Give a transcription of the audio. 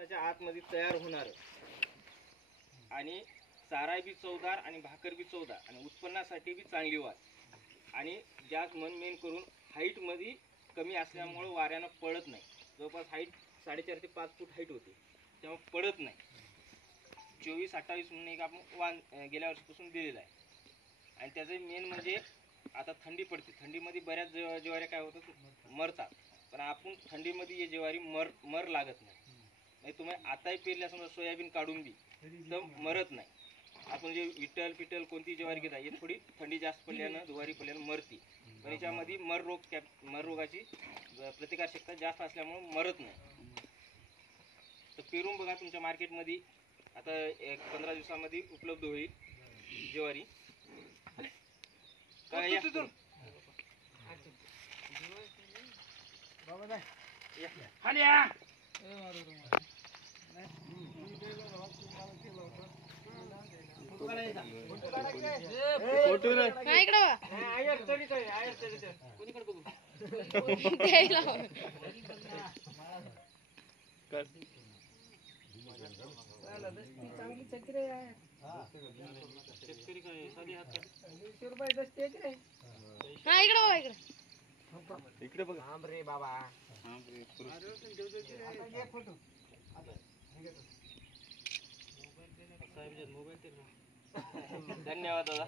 दिवसाच्या आतमध्ये तयार होणार आणि चारा बी चवदार आणि भाकर बी चवदार आणि उत्पन्नासाठी बी चांगली वाढ आणि जास्त मेन करून हाईटमध्ये कमी असल्यामुळं वाऱ्यानं पडत नाही. जवळपास हाईट 4.5 ते 5 फूट हाईट होते, त्यामुळे पडत नाही. 24-28 म्हणून एक आपण गेल्या वर्षीपासून दिलेला आहे. आणि त्याचं मेन म्हणजे आता थंडी पडते, थंडीमध्ये बऱ्याच ज्वाऱ्या काय होतं मरतात, पण आपण थंडीमध्ये हे ज्वारी मर लागत नाही. म्हणजे तुम्ही आताही पेरल्या समजा सोयाबीन काढून बी तर मरत नाही. आपण जे विठ्ठल कोणती ज्वारी घेता हे थोडी थंडी जास्त पडल्यानं ज्वारी पडल्यानं मरती, पण याच्यामध्ये मर रोगाची प्रतिकारशक्ती जास्त असल्यामुळे मरत नाही. तर पेरून बघा, तुमच्या मार्केटमध्ये आता 15 दिवसामध्ये उपलब्ध होईल ज्वारी. काय शेतकरी काय साधी हात इकडे बघा. थांब रे बाबा, धन्यवाद दादा.